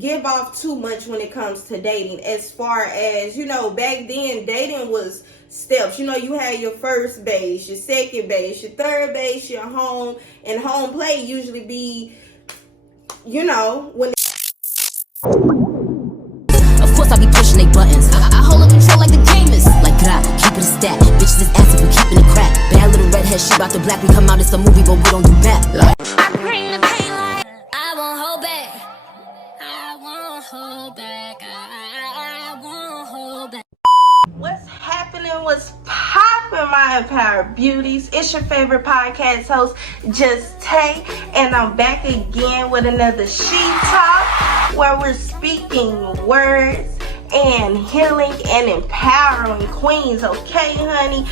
give off too much when it comes to dating. As far as, you know, back then dating was steps. You know, you had your first base, your second base, your third base, your home, and home plate usually be, you know, when of course I be pushing they buttons. I hold up control like the gamers. Like grah, keep it a stat. Bitches is acid, we keeping it crack. Bad little redhead, she about to black. We come out, it's a movie, but we don't do that. Like I bring the pain like I won't hold back. I won't hold back. I won't hold back. What's happening? What's poppin', my empowered beauties? It's your favorite podcast host, S.H.E, and I'm back again with another She Talk, where we're speaking words and healing and empowering queens. Okay, honey?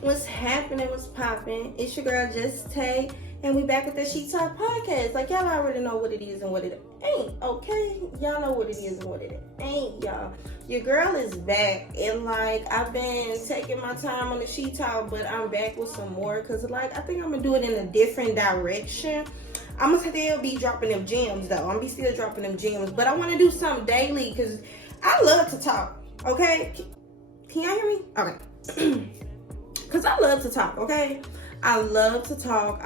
What's happening? What's poppin'? It's your girl S.H.E, and we back with the She Talk podcast. Like, y'all already know what it is and what it ain't, okay? Y'all know what it is and what it ain't, y'all. Your girl is back, and like, I've been taking my time on the She Talk, but I'm back with some more, because like, I think I'm gonna do it in a different direction. I'm gonna still be dropping them gems, though. I'm gonna be still dropping them gems, but I want to do something daily, because I love to talk, okay? Can y'all hear me? Okay. Because I love to talk, okay? I love to talk,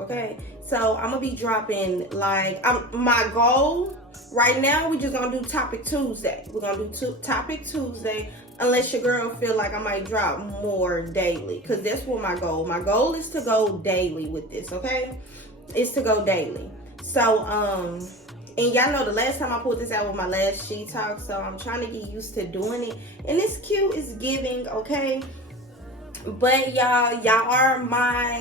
okay? So I'm gonna be dropping, like, my goal right now, we just gonna do Topic Tuesday. We're gonna do Topic Tuesday, unless your girl feel like I might drop more daily, because that's what my goal is to go daily with this, okay? It's to go daily. So, and y'all know the last time I put this out was my last She Talk, so I'm trying to get used to doing it. And it's cute, it's giving, okay? But y'all are my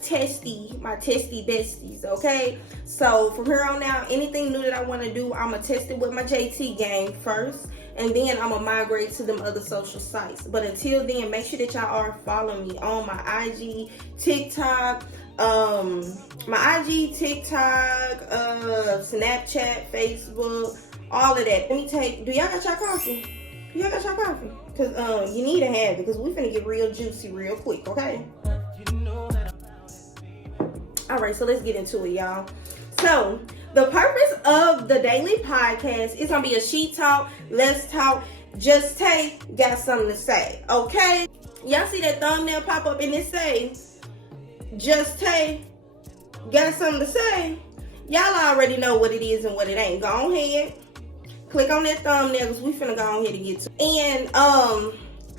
testy besties, okay? So from here on out, anything new that I want to do, I'm going to test it with my JT gang first, and then I'm going to migrate to them other social sites. But until then, make sure that y'all are following me on my IG, TikTok, Snapchat, Facebook, all of that. Let me take, do y'all got y'all coffee? Because you need to have it, because we finna get real juicy real quick, okay? Alright, so let's get into it, y'all. So, the purpose of the daily podcast is gonna be a She Talk, Let's Talk, S.H.E got something to say, okay? Y'all see that thumbnail pop up and it says, S.H.E got something to say? Y'all already know what it is and what it ain't. Go ahead. Click on that thumbnail, because we finna go on here to get to it. And I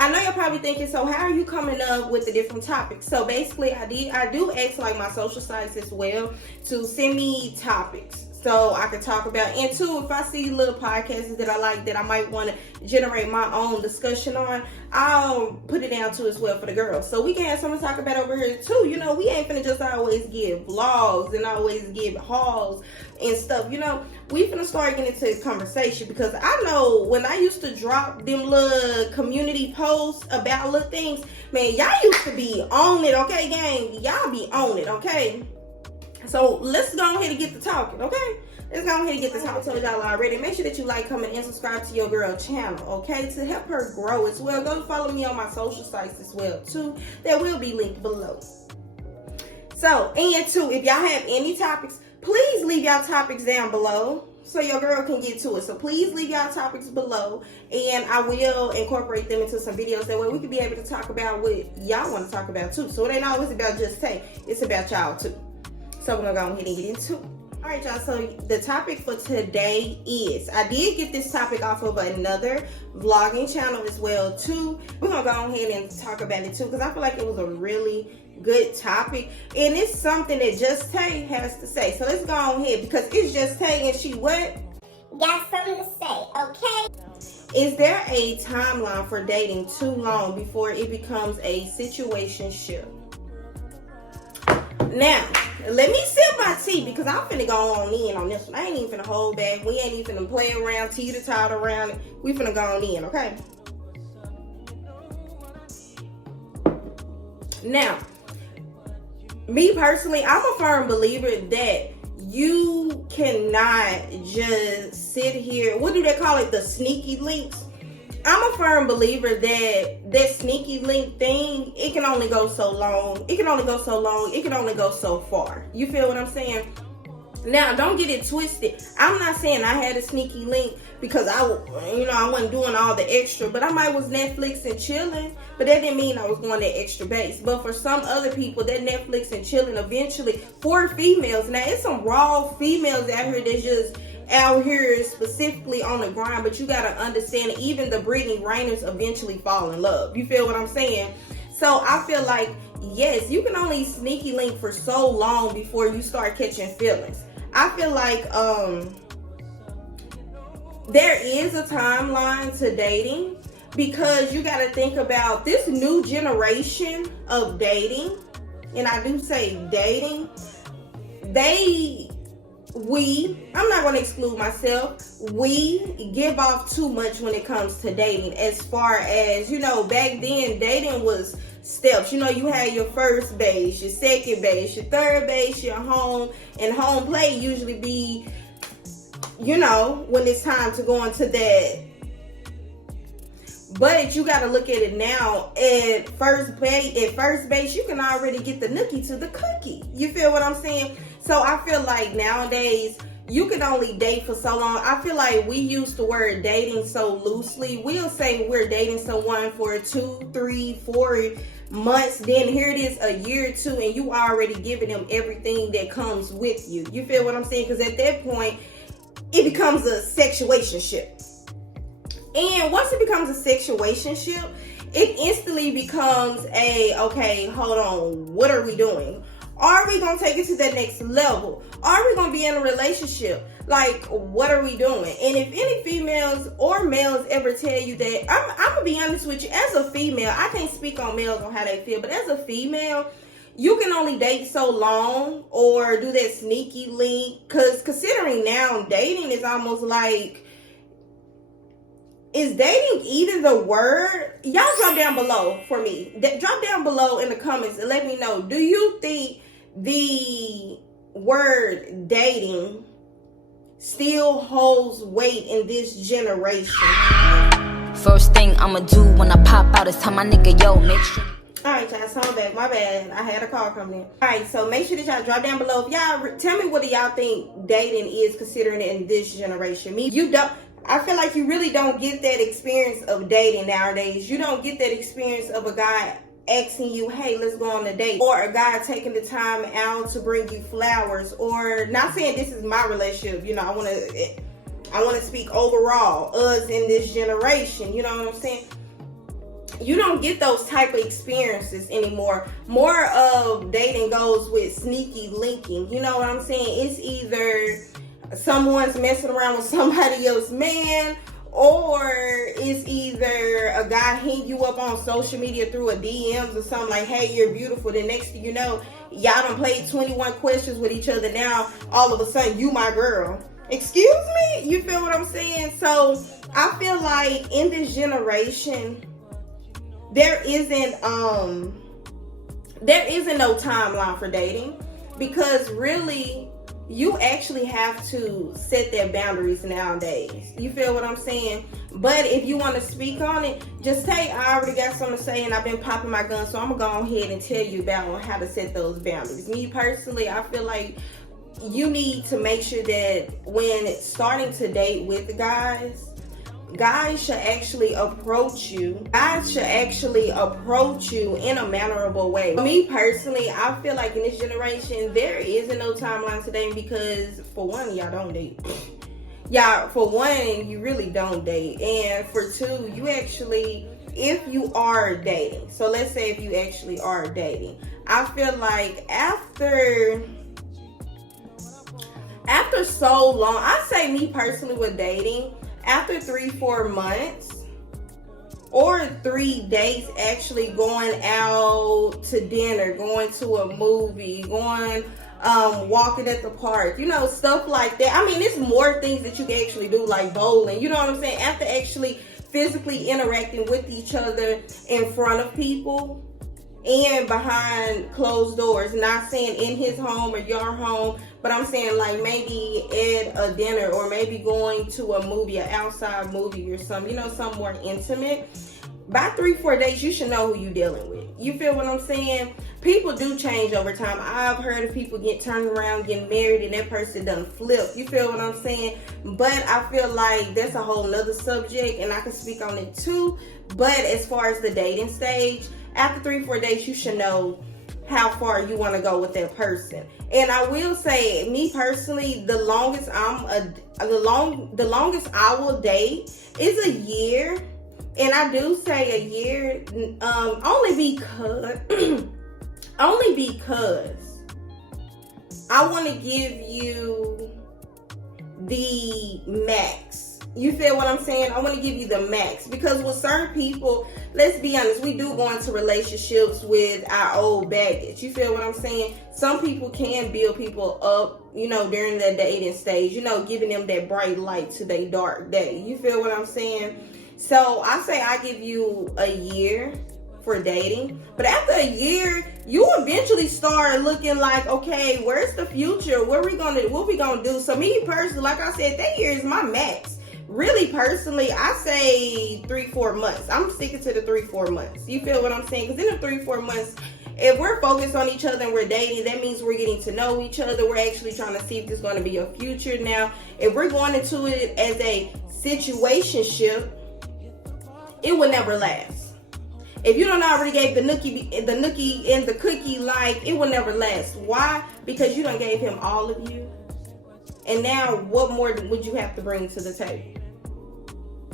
know you're probably thinking, so how are you coming up with the different topics? So basically, I do ask like my social sites as well to send me topics, so I can talk about. And two, if I see little podcasts that I like that I might want to generate my own discussion on, I'll put it down too as well for the girls, so we can have something to talk about over here too. You know, we ain't finna just always give vlogs and always give hauls and stuff. You know, we finna start getting into conversation, because I know when I used to drop them little community posts about little things, man, y'all used to be on it, okay, gang? Y'all be on it, okay? So let's go ahead and get to talking, okay? Let's go ahead and get this talk. I told y'all already. Make sure that you like, comment, and subscribe to your girl channel, okay? To help her grow as well. Go follow me on my social sites as well, too. That will be linked below. So, and two, if y'all have any topics, please leave y'all topics down below so your girl can get to it. So please leave y'all topics below, and I will incorporate them into some videos. That way we can be able to talk about what y'all want to talk about, too. So it ain't always about just S.H.E. It's about y'all, too. So we're going to go ahead and get into it. Alright, y'all, so the topic for today is, I did get this topic off of another vlogging channel as well, too. We're going to go ahead and talk about it, too, because I feel like it was a really good topic. And it's something that S.H.E has to say. So let's go on ahead, because it's S.H.E and she what? Got something to say, okay? Is there a timeline for dating too long before it becomes a situationship? Now, let me sip my tea because I'm finna go on in on this one. I ain't even finna hold back. We ain't even finna play around, teeter-totter around it. We finna go on in, okay? Now, me personally, I'm a firm believer that you cannot just sit here. What do they call it? The sneaky links. I'm a firm believer that sneaky link thing, it can only go so long. It can only go so long. It can only go so far. You feel what I'm saying? Now, don't get it twisted. I'm not saying I had a sneaky link because I wasn't doing all the extra, but I might was Netflix and chilling, but that didn't mean I was going that extra base. But for some other people, that Netflix and chilling eventually, for females, now it's some raw females out here that's just out here specifically on the grind, but you gotta understand even the Brittany Rainers eventually fall in love. You feel what I'm saying? So I feel like, yes, you can only sneaky link for so long before you start catching feelings. I feel like there is a timeline to dating because you got to think about this new generation of dating. And I do say dating. I'm not going to exclude myself. We give off too much when it comes to dating. As far as, back then dating was steps. You had your first base, your second base, your third base, your home. And home play usually be, when it's time to go into that. But you got to look at it now. At first base, you can already get the nookie to the cookie. You feel what I'm saying? So I feel like nowadays you can only date for so long. I feel like we use the word dating so loosely. We'll say we're dating someone for 2, 3, 4 months. Then here it is a year or two and you already giving them everything that comes with you. You feel what I'm saying? Because at that point, it becomes a situationship. And once it becomes a situationship, it instantly becomes okay, hold on, what are we doing? Are we going to take it to that next level? Are we going to be in a relationship? Like, what are we doing? And if any females or males ever tell you that, I'm going to be honest with you, as a female, I can't speak on males on how they feel, but as a female, you can only date so long or do that sneaky link. Because considering now dating is almost like, is dating even the word? Y'all drop down below for me. Drop down below in the comments and let me know. Do you think the word dating still holds weight in this generation? First thing I'ma do when I pop out is tell my nigga, yo, make sure. Alright, y'all, so I'm back. My bad. I had a call coming in. Alright, so make sure that y'all drop down below. If y'all tell me what do y'all think dating is considering it in this generation. I feel like you really don't get that experience of dating nowadays. You don't get that experience of a guy asking you, hey, let's go on a date. Or a guy taking the time out to bring you flowers. Or not saying this is my relationship. I want to speak overall. Us in this generation. You know what I'm saying? You don't get those type of experiences anymore. More of dating goes with sneaky linking. You know what I'm saying? It's either someone's messing around with somebody else's man, or it's either a guy hang you up on social media through a DMs or something like, hey, you're beautiful. The next thing you know, y'all done played 21 questions with each other. Now, all of a sudden, you my girl. Excuse me? You feel what I'm saying? So, I feel like in this generation, there isn't no timeline for dating, because really, you actually have to set their boundaries nowadays. You feel what I'm saying? But if you want to speak on it, just say, I already got something to say and I've been popping my gun, so I'm going to go ahead and tell you about how to set those boundaries. Me personally, I feel like you need to make sure that when starting to date with the guys should actually approach you. Guys should actually approach you in a mannerable way. Me personally, I feel like in this generation, there isn't no timeline today because for one, y'all don't date. For one, you really don't date. And for two, you actually, if you are dating, so let's say if you actually are dating, I feel like after so long, I say me personally with dating, after 3-4 months or 3 days actually going out to dinner, going to a movie, going walking at the park, you know, stuff like that. I mean, it's more things that you can actually do, like bowling, you know what I'm saying, after actually physically interacting with each other in front of people and behind closed doors. Not saying in his home or your home, but I'm saying like maybe at a dinner, or maybe going to a movie, an outside movie or something, you know, something more intimate. By 3-4 days, you should know who you're dealing with. You feel what I'm saying? People do change over time. I've heard of people get turned around, getting married, and that person done flip. You feel what I'm saying? But I feel like that's a whole nother subject, and I can speak on it too. But as far as the dating stage, after 3-4 days, you should know how far you want to go with that person. And I will say, me personally, the longest I will date is a year. And I do say a year, only because I want to give you the max. You feel what I'm saying? I want to give you the max, because with certain people, let's be honest, we do go into relationships with our old baggage. You feel what I'm saying? Some people can build people up, you know, during the dating stage, you know, giving them that bright light to their dark day. You feel what I'm saying? So I say I give you a year for dating. But after a year, you eventually start looking like, okay, where's the future? What we gonna do? So me personally, like I said, that year is my max. Really, personally, I say 3-4 months. I'm sticking to the 3-4 months. You feel what I'm saying? Because in the 3-4 months, if we're focused on each other and we're dating, that means we're getting to know each other. We're actually trying to see if there's going to be a future. Now, if we're going into it as a situationship, it will never last. If you don't already gave the nookie and the cookie, like, it will never last. Why? Because you done gave him all of you. And now what more would you have to bring to the table?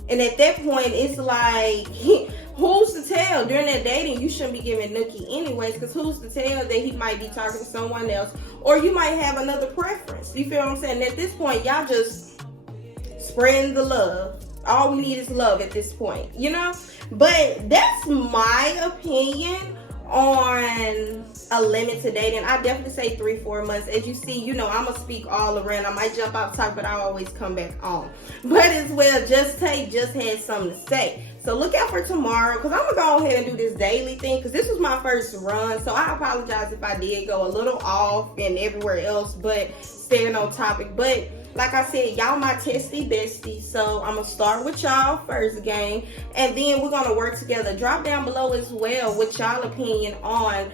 And at that point, it's like, who's to tell? During that dating, you shouldn't be giving nookie anyways, because who's to tell that he might be talking to someone else, or you might have another preference. You feel what I'm saying? At this point, y'all just spreading the love. All we need is love at this point, you know? But that's my opinion on a limit to dating. I definitely say 3-4 months. As you see, you know, I'm gonna speak all around. I might jump out top, but I always come back on. But as well, just had something to say. So look out for tomorrow, because I'm gonna go ahead and do this daily thing, because this was my first run. So I apologize if I did go a little off and everywhere else, but staying on topic. But like I said, y'all my testy bestie, so I'm going to start with y'all first, gang, and then we're going to work together. Drop down below as well with y'all opinion on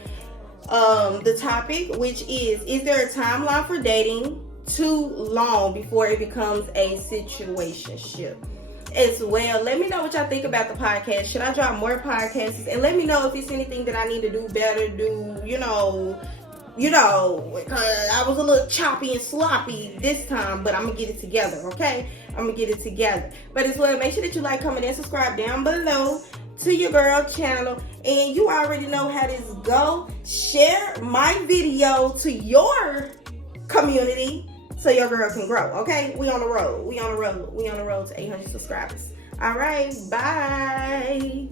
the topic, which is there a timeline for dating too long before it becomes a situationship? As well, let me know what y'all think about the podcast. Should I drop more podcasts? And let me know if it's anything that I need to do better, because I was a little choppy and sloppy this time, but I'm going to get it together, okay? I'm going to get it together. But as well, make sure that you like, comment, and subscribe down below to your girl channel. And you already know how this go. Share my video to your community so your girl can grow, okay? We on the road. We on the road to 800 subscribers. All right, bye.